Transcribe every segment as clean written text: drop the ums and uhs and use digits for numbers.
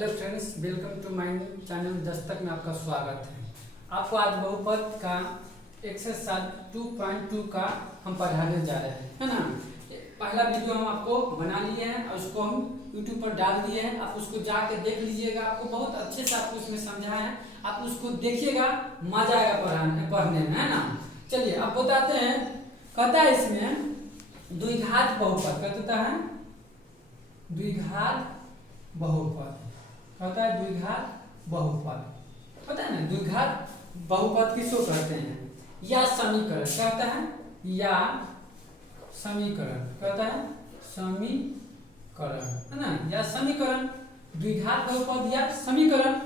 Hello friends, welcome to my channel Dastak में आपका स्वागत है। आपको आज बहुपद का एक्सरसाइज 2.2 का हम पढ़ाने जा रहे हैं, है ना। पहला वीडियो हम आपको बना लिए हैं और उसको हम यूट्यूब पर डाल दिए हैं। आप उसको जाके देख लीजिएगा, आपको बहुत अच्छे से आपको उसमें समझाया है। आप उसको देखिएगा, मजा आएगा पढ़ने में, है ना। चलिए अब बताते हैं। कहता है इसमें द्विघात बहुपद, कहता है द्विघात बहुपद, कहता है द्विघात बहुपद, पता है ना। द्विघात बहुपद किसको कहते हैं? या समीकरण कहता है, या समीकरण कहता है, समीकरण, है ना। या समीकरण, द्विघात बहुपद या समीकरण,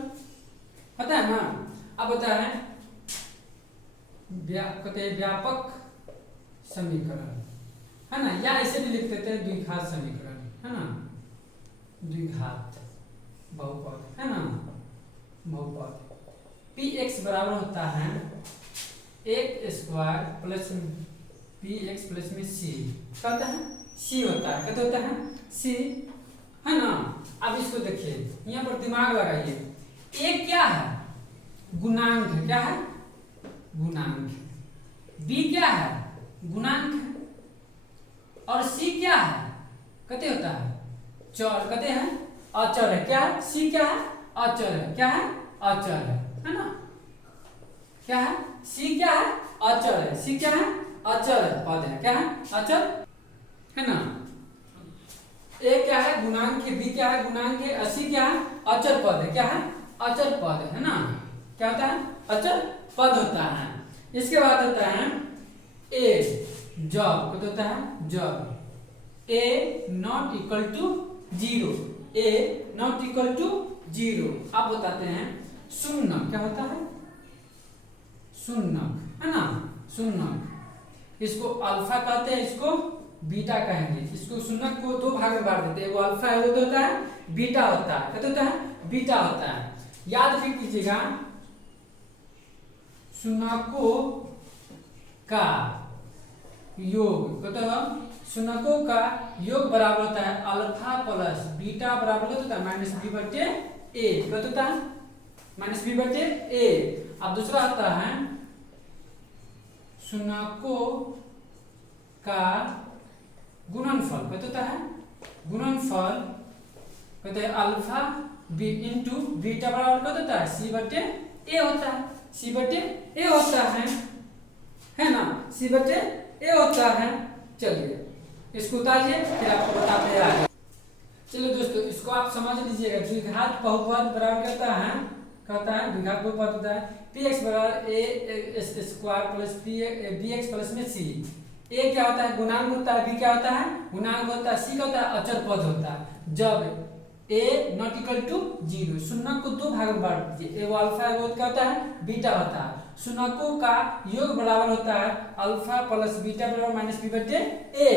पता है ना। अब बता है कहते हैं व्यापक समीकरण, है ना। या ऐसे भी लिख देते हैं द्विघात समीकरण, है ना। द्विघात बहुपद, है ना। बहुपद पी एक्स बराबर होता है एक square plus P x plus में सी, कहता है सी होता है, कहते होता है सी, है ना। अब इसको देखिए, यहाँ पर दिमाग लगाइए। एक क्या है? गुणांक है। क्या है? गुणांक है। बी क्या है? गुणांक है। और सी क्या है? कहते होता है चर, कहते हैं अचर है। क्या है? सी क्या है? अचर है। क्या है? अचर है ना। क्या है? सी क्या है? अचर है। सी क्या है? अचर है, पद है। क्या है? अचर, है ना। ए क्या है? गुणांक है। बी क्या है? गुणांक है। सी क्या है? अचर पद है। क्या है? अचर पद है ना। क्या होता है? अचर पद होता है। इसके बाद होता है ए जब, क्या होता है? जब a not equal to 0, a not equal to 0। अब बताते हैं शून्यक, क्या होता है? शून्यक, है ना। शून्यक, इसको अल्फा कहते हैं, इसको बीटा कहेंगे। इसको शून्यक को दो भाग में बांट देते हैं। वो अल्फा है, वो तो होता है बीटा होता है, कहते होता है बीटा होता है। याद भी कीजिएगा, शून्यकों का योग, कहते हैं शून्यकों का योग बराबर होता है अल्फा प्लस बीटा बराबर होता है माइनस बी बटे ए, कहते होता है माइनस बी बटे ए। अब दूसरा होता है शून्यकों का गुणनफल, कहते होता है गुणनफल, कहते हैं अल्फा बी इंटू बीटा बराबर कहते होता है सी बटे ए होता है। सी बटे ए होता है ना। सी बटे ए होता है। चलिए इसको उतारिए, फिर आपको बताते हैं आगे। चलिए दोस्तों, इसको आप समझ लीजिएगा। द्विघात बहुपद बराबर कहता है द्विघात बहुपद होता है पी एक्स बराबर a square plus b x plus में सी। ए क्या होता है? गुणांक होता है। बी क्या होता है? गुणांक होता है। सी क्या होता है? अचर पद होता है। जब ए नॉट इक्वल टू 0, शून्य को दो भाग में बांट दीजिए। वो अल्फा है, वो क्या होता है? बीटा होता है। शून्यकों का योग बराबर होता है अल्फा प्लस बीटा बराबर माइनस बी बटे ए,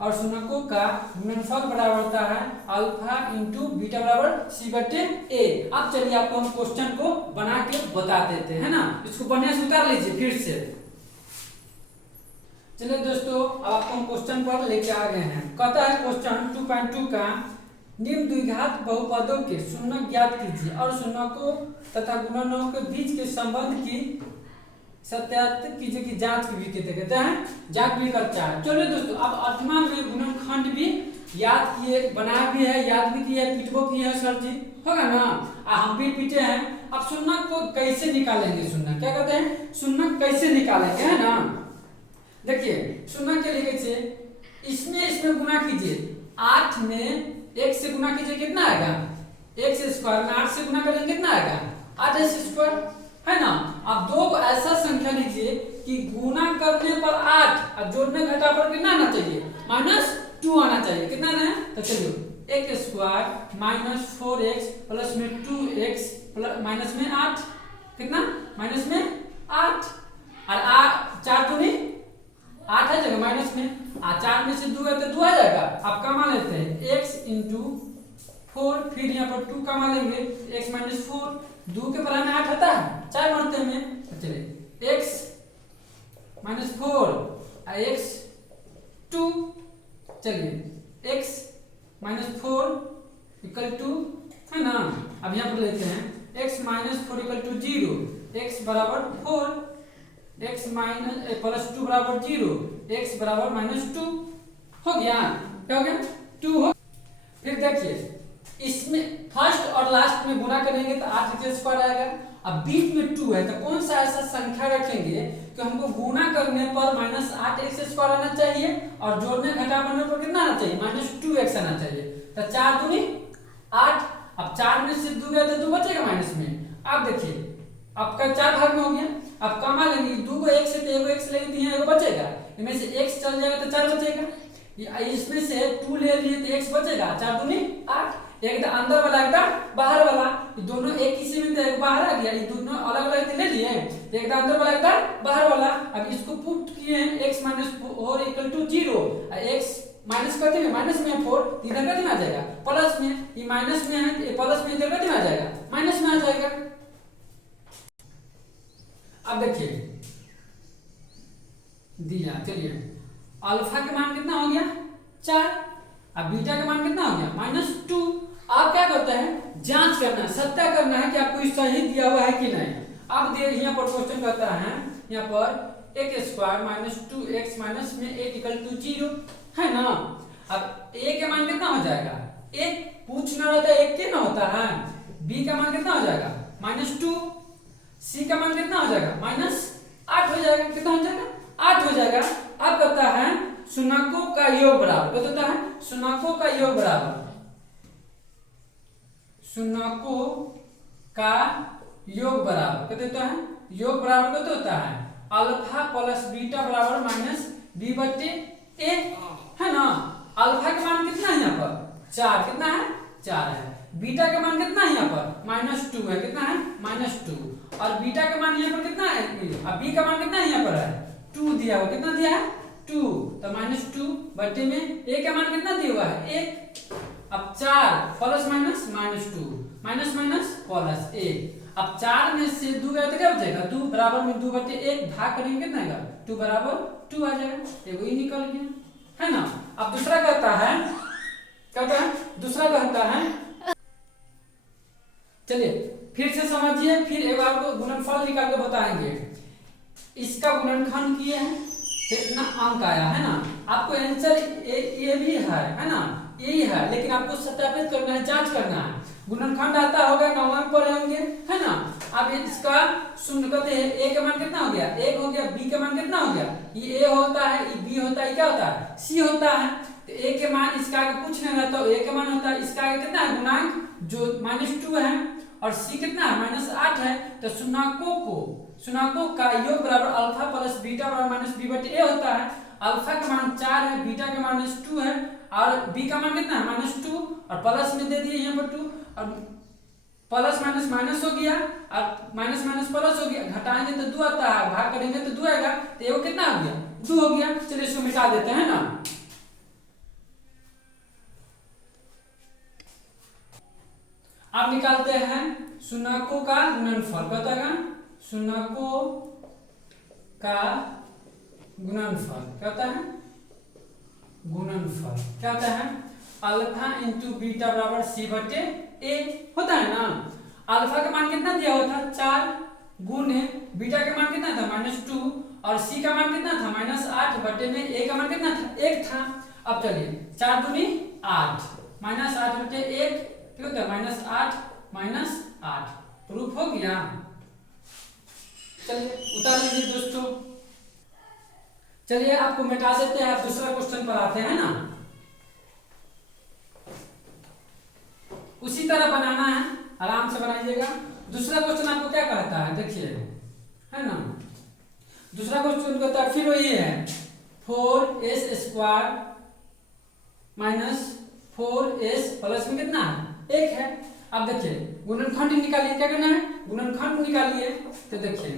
और शून्यकों का गुणनफल बराबर होता है अल्फा इंटू बीटा बराबर सी बटे ए। अब चलिए आपको हम क्वेश्चन को बना के बता देते हैं, ना। इसको बढ़िया से उतार लीजिए फिर से। चलिए दोस्तों, अब आपको हम क्वेश्चन पर लेके आ गए हैं। कहता है क्वेश्चन 2.2 का निम्न द्विघात बहुपदों के शून्यक ज्ञात कीजिए और शून्यकों तथा गुणनों के बीच के संबंध की सत्यापित कीजिए की जांच भी कहते हैं, जांच भी करता है। चलिए दोस्तों, अब वर्तमान में गुणनखंड भी याद किए, बनाया भी है, याद भी किया है, पिटबो किया है सर जी, होगा ना। हम भी पीटे हैं। अब शून्यक को कैसे निकालेंगे? शून्यक क्या कहते हैं? शून्यक कैसे निकालेंगे, है ना। देखिए शून्यक के लिए इसमें गुणा कीजिए। 8 में 1 से गुणा कीजिए, कितना आएगा? x स्क्वायर में 8 से गुणा करेंगे, कितना आएगा? 8x स्क्वायर, है ना। अब दो ऐसा संख्या लीजिए कि गुणा करने पर 8 और जोड़ने घटा पर कितना आना चाहिए? -2 आना चाहिए। कितना आना है? तो चलिए x square minus 4x plus में 2x प्लस माइनस में 8, कितना? माइनस में 8 और 4 दूनी 8 आ जाएगा माइनस में। 4 में से 2 है तो 2 आ जाएगा। आप कमा लेते हैं x इंटू 4, फिर यहाँ पर 2 कमा लेंगे, x माइनस 4, 2 के पढ़ाई में 8 आता है 4 मरते में। तो चलिए x माइनस 4 और x 2, चलिए x माइनस 4 इक्वल टू, है ना, अब यहाँ पर लेते हैं x minus 4 equal to 0, x बराबर 4, x माइनस प्लस 2 बराबर 0, x बराबर -2 हो गया। क्या हो गया? 2 हो। फिर देखिए इसमें फर्स्ट और लास्ट में गुना करेंगे तो 8x² आएगा। अब बीच में 2 है तो कौन सा ऐसा संख्या रखेंगे कि हमको गुना करने पर -8x² आना चाहिए और जोड़ने घटाने पर कितना आना चाहिए? -2x आना चाहिए। तो 4 दूनी 8। अब 4 में से 2 गया तो 2 बचेगा माइनस में। अब देखिए आपका 4 भाग में हो गया। अब कमा लेंगे 2 को x से तो एगो x लेंगे तो यहाँ एगो बचेगा, इनमें से x चल जाएगा तो 4 बचेगा। इसमें से 2 ले लिए तो x बचेगा, 4 दूनी 8। एक अंदर वाला एक बाहर वाला, ये दोनों एक ही से में तो एक बाहर आ गया, ये दोनों अलग अलग ले लिए, एक अंदर वाला एक बाहर वाला। अब इसको पुट किए हैं x minus 4 equal to 0, x minus करते हैं माइनस में 4 इधर का दिन आ जाएगा प्लस में, ये माइनस में है ये प्लस में इधर का दिन आ जाएगा माइनस में आ जाएगा। अब देखिए दिया, चलिए अल्फा का मान कितना हो गया 4, अब बीटा का मान कितना हो गया -2। आप क्या करते हैं जांच करना है, सत्या करना है कि आपको सही दिया हुआ है कि नहीं। अब यहाँ पर क्वेश्चन कहता है यहाँ पर x² -2x माइनस में 8 इक्वल टू 0 है ना। अब a का मान कितना हो जाएगा? 1 पूछना रहता है 1 के ना होता है। b का मान कितना हो जाएगा? -2। c का मान कितना हो जाएगा? -8 हो जाएगा। कितना हो जाएगा? 8 हो जाएगा। अब कहता है शुन्यकों का योग बराबर, क्या होता है? शुन्यकों का योग बराबर, शुन्यकों का योग बराबर क्या होता है? योग बराबर क्या होता है? अल्फा प्लस बीटा बराबर -b/a है ना। अल्फा का मान कितना है यहाँ पर? 4। कितना है? 4 है। बीटा का मान कितना है यहाँ पर? -2 है। कितना है? -2। और बीटा का मान यहाँ पर कितना है? अब b का मान कितना है यहाँ पर है? 2 दिया हुआ। कितना दिया है? 2। तो -2 बटे में a का मान कितना दिया हुआ है? 1। अब 4 plus minus -2 minus minus plus 1। अब 4 में से 2 गया तो क्या बचेगा? 2 बराबर में 2/1 भाग करेंगे कितना आएगा? 2 बराबर 2 आ जाएगा। एगो ही निकल गया है ना। अब दूसरा कहता है दूसरा कहता है, चलिए फिर से समझिए, फिर एक बार को गुणनफल निकाल के बताएंगे। इसका गुणनखंड किए हैं कितना अंक आया है ना। आपको आंसर ये भी है ना, यही है, लेकिन आपको सत्यापित करना है, जांच करना है। गुणनखंड आता होगा 9वें पर होंगे है ना। अब इसका शून्य कहते हैं a का मान कितना हो गया? 1 हो गया। b का मान कितना हो गया? ये a होता है, ये b होता है, क्या होता है? c होता है। तो a के मान इसका आगे कुछ नहीं रहता, a का मान होता है, इसका आगे कितना है? गुणांक जो -2 है और c कितना है? -8 है। तो शुन्यकों का योग बराबर अल्फा प्लस बीटा बराबर -b/a होता है। अल्फा का मान 4 है, बीटा का मान -2 है और b का मान कितना है? -2 और प्लस में दे दिए यहाँ पर 2 और प्लस माइनस माइनस हो गया और माइनस माइनस प्लस हो गया। घटाएंगे तो 2 आता है, भाग करेंगे तो 2 आएगा। तो ये कितना आ गया? 2 हो गया। चलिए इसको मिटा देते हैं ना। अब निकालते हैं शुन्यकों का गुणनफल। क्या होता है? शुन्यकों का गुणनफल क्या होता है? गुणनफल क्या होता है? अल्फा इंटू बीटा बराबर c/a होता है ना। अल्फा का मान कितना दिया हुआ था? 4 गुने बीटा का मान कितना था? -2 और c का मान कितना था? -8 बटे में a का मान कितना था? 1 था। अब चलिए 4 दूनी 8 -8 बटे 1 क्या होता है? -8 प्रूफ हो गया। चलिए उतार लीजिए दोस्तों। चलिए आपको मिटा देते हैं, आप दूसरा क्वेश्चन पर आते हैं ना। उसी तरह बनाना है, आराम से बनाइएगा। दूसरा क्वेश्चन आपको क्या कहता है? देखिए है ना। दूसरा क्वेश्चन कहता है फिर वही है 4s² - 4s प्लस में कितना है? 1 है। अब देखिए गुणनखंड निकालिए। क्या करना है? गुणनखंड निकालिए। तो देखिए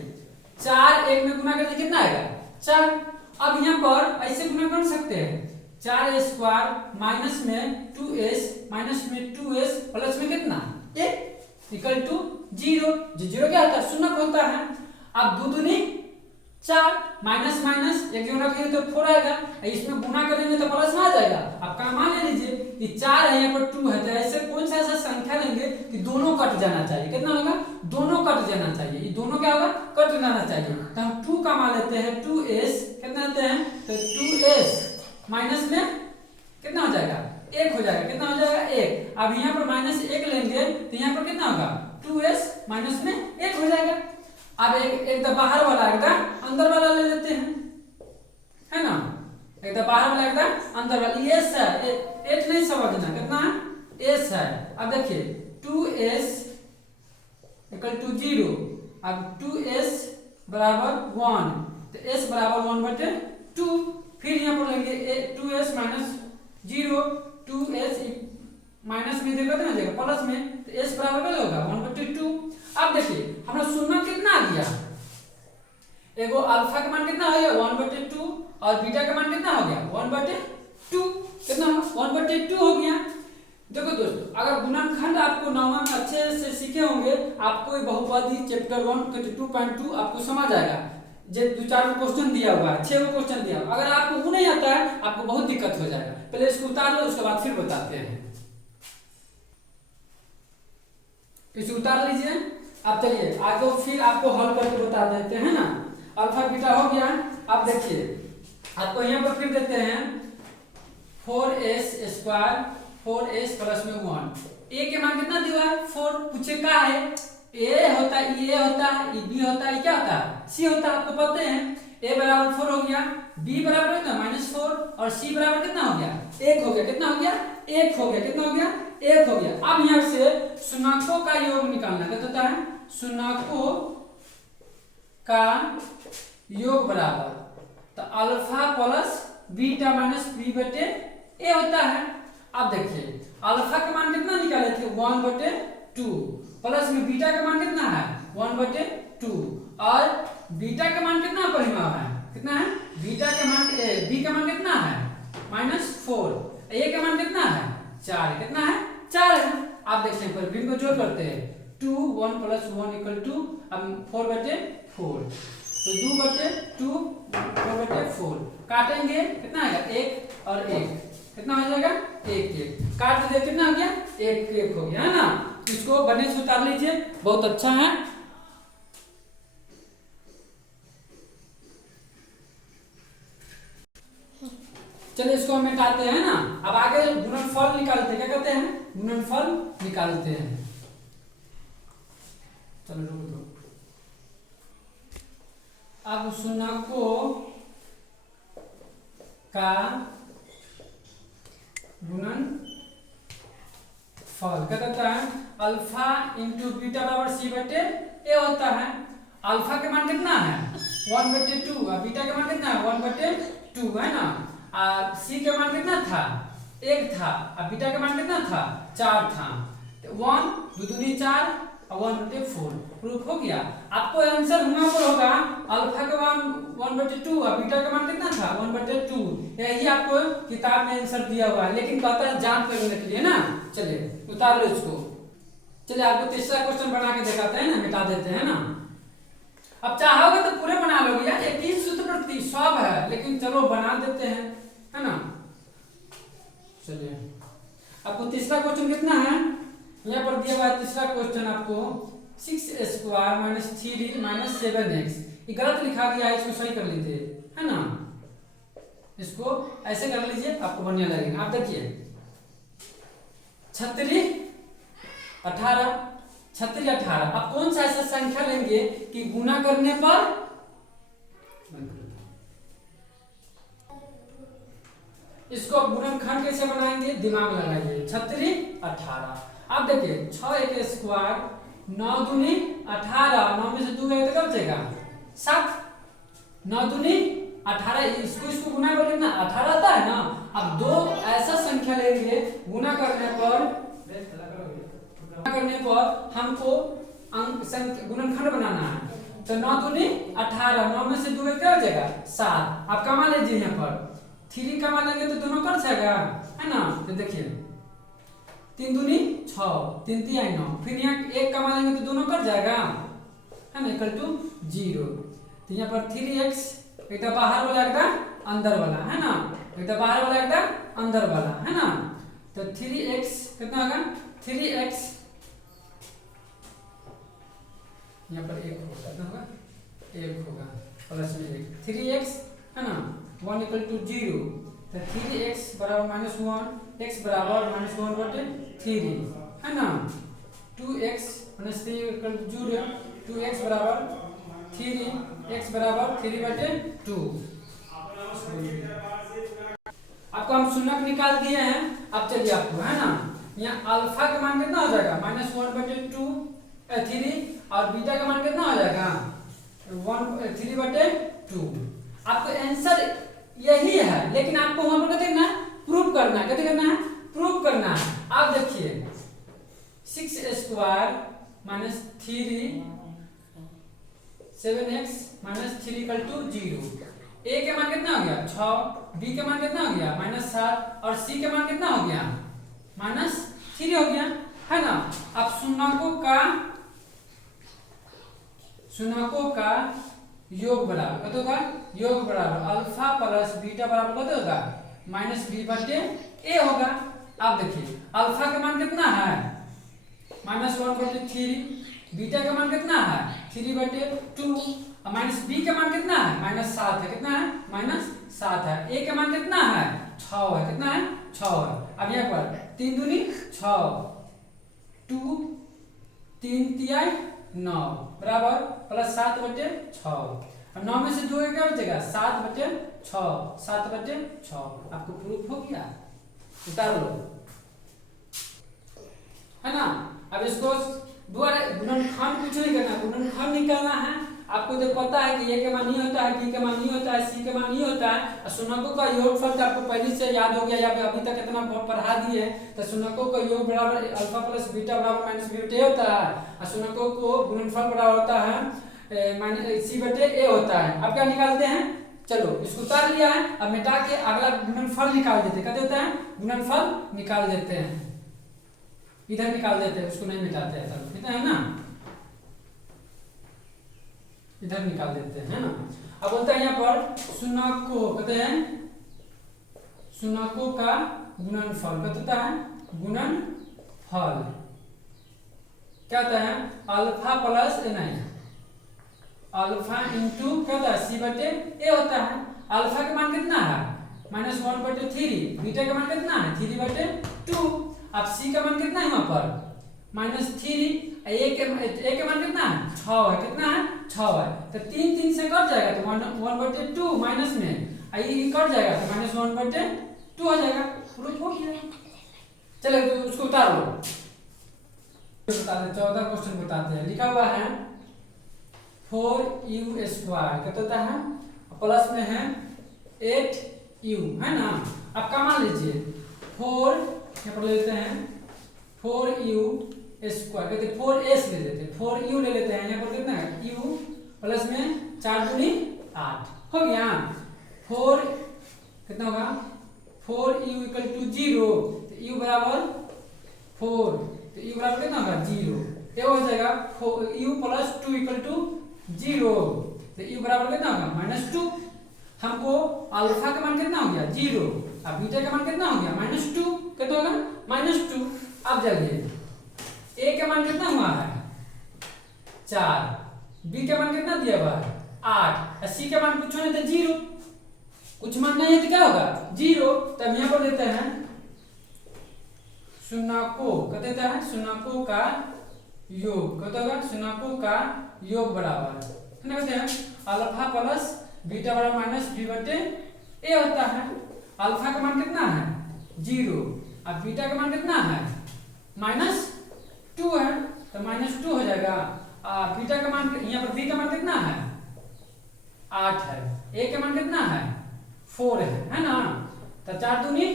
4 1 में गुना करके कितना आएगा? 4। अब यहाँ पर ऐसे गुना कर सकते हैं 4s² माइनस में 2s माइनस में 2s प्लस में कितना? 1 इक्वल टू 0। जो 0 क्या होता है? शून्य होता है। अब 2 दूनी 4 माइनस माइनस एक जगह रखेंगे तो 4 आएगा, इसमें गुना करेंगे तो प्लस में आ जाएगा। अब का मान ले लीजिए ये 4 है, यहाँ पर 2 है, तो ऐसे कौन सा ऐसा संख्या लेंगे कि दोनों कट जाना चाहिए। कितना होगा? दोनों कट जाना चाहिए। ये दोनों क्या होगा? कट जाना चाहिए। तो हम 2 का मान लेते हैं 2s, कितना लेते हैं? तो 2s माइनस में कितना हो जाएगा? 1 हो जाएगा। कितना हो जाएगा? 1। अब यहाँ पर -1 लेंगे तो यहाँ पर कितना होगा? 2s माइनस में 1 हो जाएगा। अब एक तो बाहर वाला एकदम अंदर वाला ले लेते हैं, है ना? एक तो बाहर वाला एकदम अंदर वाला, ये s है, 8 नहीं समझना, कितना है? s है। अब देखिए 2s इक्वल टू 0। अब 2s बराबर 1, तो s बराबर 1/2। फिर यहाँ पर लेंगे 2s माइनस 0, 2s माइनस में देखो ना जाएगा प्लस में, तो s बराबर क्या होगा? 1/2। अब देखिए हमारा शून्य कितना आ गया? एगो अल्फा का मान कितना हो गया? 1/2 और बीटा का मान कितना हो गया? 1/2। कितना? 1/2 हो गया। देखो दोस्तों, अगर गुणनखंड आपको नौवां में अच्छे से सीखे होंगे, आपको बहुपदी चैप्टर 1 22.2 आपको समझ आएगा। जो 2-4 क्वेश्चन दिया हुआ है, 6 क्वेश्चन दिया हुआ। अगर आपको वो नहीं आता है, आपको बहुत दिक्कत हो जाएगा। पहले इसको उतार लो, उसके बाद फिर बताते हैं। इसे उतार लीजिए। अब चलिए आगे फिर आपको हल करके बता देते हैं ना। अल्फा बीटा हो गया। अब देखिए आपको यहाँ पर फिर देते हैं 4s² 4s प्लस में 1। a के मान कितना दिया है? 4। पूछे क्या है? a होता है, e होता है, e b होता है, क्या होता है? c होता है। आपको पता है a बराबर 4 हो गया, b बराबर कितना? -4 और c बराबर कितना हो गया? 1 हो गया। कितना हो गया? 1 हो गया। कितना हो गया? 1 हो गया। अब यहाँ से शून्यकों का योग निकालना। क्या होता है? शून्यकों का योग बराबर, तो alpha plus beta minus b/a होता है। अब देखिए अल्फा का मान कितना निकाले थे? 1/2 प्लस में बीटा का मान कितना है? 1/2 और बीटा का मान कितना परिमाण है? कितना है? बीटा का मान बी का मान कितना है? -4। a का मान कितना है? 4। कितना है? 4 है। आप देखते हैं पर भिन्न को जोड़ करते हैं। 2 1 + 1 = अब 4/4, तो 2/2 4/4 काटेंगे, कितना आएगा? 1 और 1, कितना हो जाएगा? 1 1 काट दीजिए। कितना हो गया? 1 1 हो गया, है ना? इसको बने से उतार लीजिए, बहुत अच्छा है। चलिए इसको हम मिटाते हैं ना। अब आगे गुणनफल निकालते हैं। क्या कहते हैं? गुणनफल निकालते हैं। चलो रुक दो। अब शून्यकों का गुणनफल क्या कहता है? अल्फा इंटू बीटा बराबर c/a होता है। अल्फा के मान कितना है? 1/2 और बीटा का मान कितना है? 1/2, है ना? और c के मान कितना था? 1 था और बीटा का मान कितना था? 4 था। तो 1 2 दूनी 4 और 1/4 प्रूफ हो गया। आपको आंसर होना पर होगा अल्फा का मान 1/2 और बीटा का मान कितना था? 1/2। यही आपको किताब में आंसर दिया हुआ है, लेकिन कहता है जांच करने के लिए ना। चलिए उतार लो इसको। चलिए आपको तीसरा क्वेश्चन बना के दिखाते हैं ना, मिटा देते हैं ना। अब चाहोगे तो पूरे बना लोगे यार, 3 सूत्र पर सब है, लेकिन चलो बना देते हैं, है ना। चलिए आपको तीसरा क्वेश्चन कितना है? यहाँ पर दिया हुआ है तीसरा क्वेश्चन आपको 6² - 3 - 7x। ये गलत लिखा गया है, इसको सही कर लीजिए, है ना। इसको ऐसे कर लीजिए, आपको बढ़िया लगेगा। आप देखिए 36 18 36 18। अब कौन सा ऐसा संख्या लेंगे कि गुना करने पर इसको गुणनखंड कैसे बनाएंगे? दिमाग लगाइए। 36 18। अब देखिए 6² 9 दूनी 18, 9 में से 2 गए तो कब बचेगा? 7। 9 दूनी 18, इसको गुना कर लेना, 18 आता है ना। अब दो ऐसा संख्या लेंगे गुना करने पर हमको गुणनखंड बनाना है। तो 9 दूनी 18, 9 में से 2 गए क्या हो जाएगा? 7। आप कमा लीजिए। यहाँ पर 3 कमा लेंगे तो दोनों कट जाएगा, है ना। तो देखिए 3 दूनी 6, 3 3 9। फिर यहाँ 1 कमा लेंगे तो दोनों कट जाएगा, है ना, = 0। तो यहाँ पर 3x एक बाहर वाला एक अंदर वाला, है ना। एक बाहर वाला एक अंदर वाला, है ना। तो 3x कितना होगा? 3x यहाँ पर 1 होगा, कितना होगा 1 होगा, प्लस में 1 3x है ना 1 इक्वल टू 0, तो 3x बराबर -1, x बराबर -1 बटे 3 है ना 2x minus 3 equal to 0, 2x बराबर 3, x बराबर 3 बटे 2। आपको हम शून्य निकाल दिए हैं। अब चलिए आपको है ना यहाँ अल्फा का मान कितना हो जाएगा -1 बटे 3 और बीटा का मान कितना हो जाएगा 3 बटे 2। आपको आंसर यही है, लेकिन आपको वहां पर कहते हैं प्रूव करना है, कहते करना है प्रूव करना है। आप देखिए 6 minus 3 7x minus 3 equal to 0। A के मान कितना हो गया 6, बी के मान कितना हो गया -7 और सी के मान कितना हो गया -3 हो गया है ना। अब शून्यकों का योग बराबर कत होगा, योग बराबर अल्फा प्लस बीटा बराबर कत होगा -b बटे a होगा। अब देखिए अल्फा का मान कितना है -1 बटे 3, बीटा का मान कितना है 3 बटे 2 और माइनस बी का मान कितना है -7 है, कितना है -7 है। ए का मान कितना है 6 है, कितना है 6 है। अब यहाँ पर 3 दूनी 6 2 3 तिहाई 9 बराबर प्लस 7 बटे 6 और 9 में से 2 क्या बचेगा 7 बटे 6, 7 बटे 6। आपको प्रूफ हो गया, उतार लो है ना। अब इसको दोबारा गुणनखंड कुछ नहीं करना, गुणनखंड निकालना है। आपको तो पता है कि ए के मान ये होता है, बी के मान ये होता है, सी के मान ये होता है और शून्यकों का योगफल तो आपको पहले से याद हो गया या अभी तक इतना पढ़ा दिए। तो शून्यकों का योग बराबर अल्फा प्लस बीटा बराबर -b बटे a होता है और शून्यकों को गुणनफल बराबर होता है -c बटे a होता है। अब क्या निकालते हैं, चलो इसको उतार लिया है, अब मिटा के अगला गुणनफल निकाल देते हैं। क्या होता है गुणनफल निकाल देते हैं, इधर निकाल देते हैं, उसको नहीं मिटाते हैं, चलो कितना है ना इधर निकाल देते हैं ना। अब बोलते हैं यहाँ पर शून्यकों कहते हैं शून्यकों का गुणनफल क्या होता है गुणनफल क्या होता है अल्फा प्लस अल्फा इंटू क्या होता है सी बटे ए होता है। अल्फा का मान कितना है -1 बटे 3, बीटा का मान कितना है 3 बटे 2। अब सी का मान कितना है यहाँ पर -3, ए के मान कितना है 6 है, कितना है 6 है। तो 3 3 से कट जाएगा तो 1 बटे 2 माइनस में ये कट जाएगा तो -1 बटे 2 हो जाएगा। प्रूफ हो गया। चलो तो उसको उतार लो, बताते 14 क्वेश्चन बताते हैं। लिखा हुआ है 4u² कितना होता है प्लस में है 8u है ना। अब का मान लीजिए 4 यहाँ पर ले लेते हैं 4u² कहते 4s ले लेते हैं 4u ले लेते हैं। यहाँ पर कितना है u प्लस में 4 दूनी 8 हो गया। 4 कितना होगा 4u इक्वल टू 0 तो u बराबर 4 तो u बराबर कितना होगा 0। ये हो जाएगा u प्लस 2 इक्वल टू 0 तो u बराबर कितना होगा -2। हमको अल्फा का मान कितना हो गया 0 और बीटा का मान कितना हो गया -2 कितना होगा -2। अब जाइए ए का मान कितना हुआ है 4, बी का मान कितना दिया हुआ है 8 और सी का मान कुछ नहीं तो 0, कुछ मान नहीं है तो क्या होगा 0। तब यहाँ पर देते हैं शून्यकों क्या देता है शून्यकों का योग क्या होगा शून्यकों का योग बराबर है ना। कहते हैं अल्फा प्लस बीटा बराबर -b बटे a होता है। अल्फा का मान कितना है 0 और बीटा का मान कितना है -2 है तो -2 हो जाएगा। बीटा का मान यहाँ पर b का मान कितना है 8 है, a का मान कितना है 4 है ना। तो 4 दूनी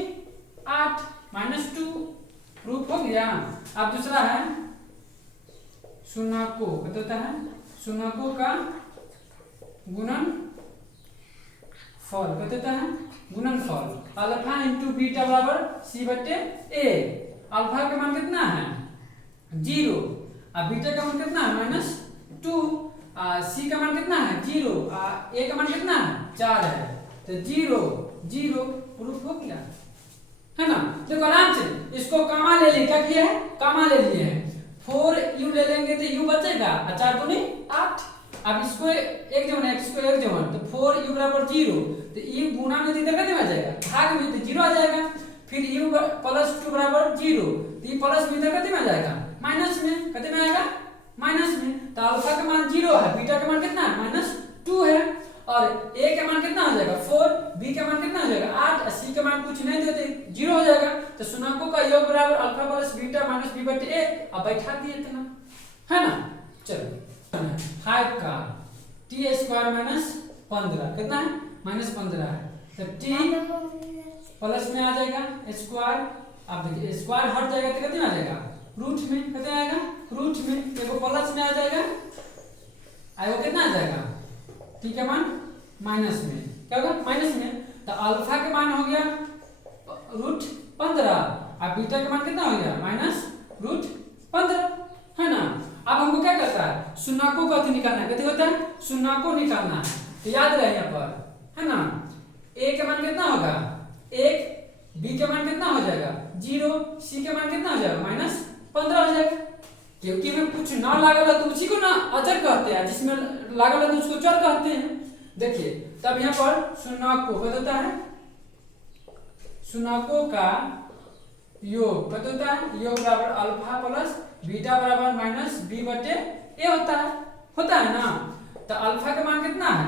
8 -2 प्रूफ हो गया। अब दूसरा है शून्यकों क्या होता है शून्यकों का गुणनफल क्या होता है गुणनफल अल्फा इंटू बीटा बराबर c बटे a। अल्फा का मान कितना है 0 और बीटा का मान कितना है -2 सी का मान कितना है 0 ए का मान कितना है 4 है तो 0 0 प्रूफ हो गया है ना। देखो आराम से इसको कामा ले लिए, क्या किया है कामा ले लिए हैं 4u ले लेंगे तो u बचेगा, 4 दूनी 8। अब इसको एक जमा x को एक जमा तो 4u बराबर 0, तो u गुना में तो इधर कितने आ जाएगा, भाग में तो 0 आ जाएगा। फिर u प्लस 2 बराबर 0, तो ये प्लस में इधर कितने में आ जाएगा, माइनस में, कितने में आएगा, माइनस में। तो अल्फा का मान 0 है, बीटा का मान कितना है, -2 है, और a का मान कितना हो जाएगा 4, b का मान कितना हो जाएगा 8, और c का मान कुछ नहीं देते 0 हो जाएगा। तो शुन्यकों का योग बराबर alpha plus beta minus b बटे a, अब बैठा दिए इतना, है ना। चलो 5 का t स्क्वायर माइनस 15 कितना है, -15 है, तो t प्लस में आ जाएगा स्क्वायर। अब देखिए स्क्वायर हट जाएगा तो कितना आ जाएगा, रूट में, कितना आएगा, रूट में, देखो प्लस में आ जाएगा, आएगा कितना आ जाएगा, t का मान माइनस में, क्या होगा, माइनस में। तो अल्फा का मान हो गया √15, और बीटा का मान कितना हो गया, -√15, है ना। अब हमको क्या करता है, शुन्यकों को अति निकालना है, कितने होता है, शुन्यकों निकालना है। तो याद रहे यहाँ पर, है ना, a का मान कितना होगा 1, b का मान कितना हो जाएगा 0, c का मान कितना हो जाएगा -15 हो जाएगा। क्योंकि में कुछ ना लागल है तो उसी को ना अचर कहते हैं, जिसमें लागल है तो उसको चर कहते हैं। देखिए तब यहाँ पर शुन्यकों क्या होता है, शुन्यकों का योग क्या होता है, योग बराबर अल्फा प्लस बीटा बराबर -b बटे a होता है ना। तो अल्फा का मान कितना है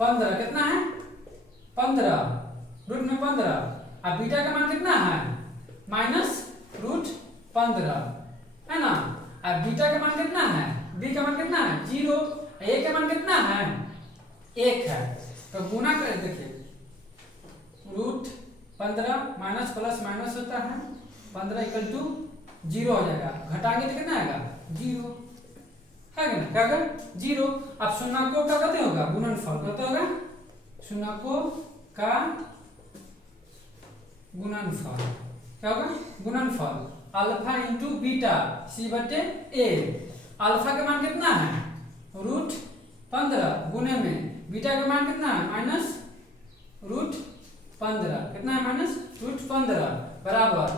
15, कितना है 15, रूट में 15, और बीटा का मान कितना है -√15, है ना। अब बीटा का मान कितना है, b का मान कितना है 0, a का मान कितना है 1 है। तो गुना करें, देखिए √15 माइनस प्लस माइनस होता है, 15 = 0 हो जाएगा, घटाएंगे तो कितना आएगा 0, है ना, क्या होगा 0। अब शुन्यकों का कहते होगा गुणनफल, कहते होगा शुन्यकों का गुणनफल, क्या होगा गुणनफल, अल्फा इंटू बीटा c बटे a। अल्फा का मान कितना है √15 गुने में बीटा का मान कितना है -√15, कितना है -√15 बराबर।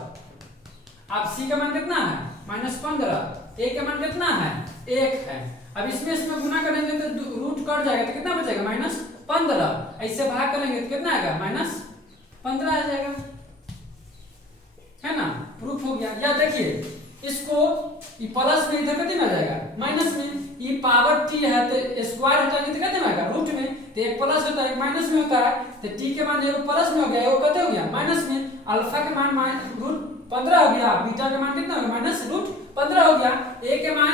अब c का मान कितना है -15, a का मान कितना है 1 है। अब इसमें गुना करेंगे तो रूट कट जाएगा, तो कितना बचेगा -15, ऐसे भाग करेंगे तो कितना आएगा -15 आ जाएगा, है ना। प्रूफ हो गया। या देखिए इसको ये प्लस में इधर कितने में आ जाएगा माइनस में, ये पावर t है तो स्क्वायर हटाएंगे तो कितने में आएगा रूट में, तो एक प्लस होता है एक माइनस में होता है, तो t के मान एगो प्लस में हो गया एगो कितने हो गया माइनस में। अल्फा के मान √15 हो गया, बीटा का मान कितना हो गया -√15 हो गया, a के मान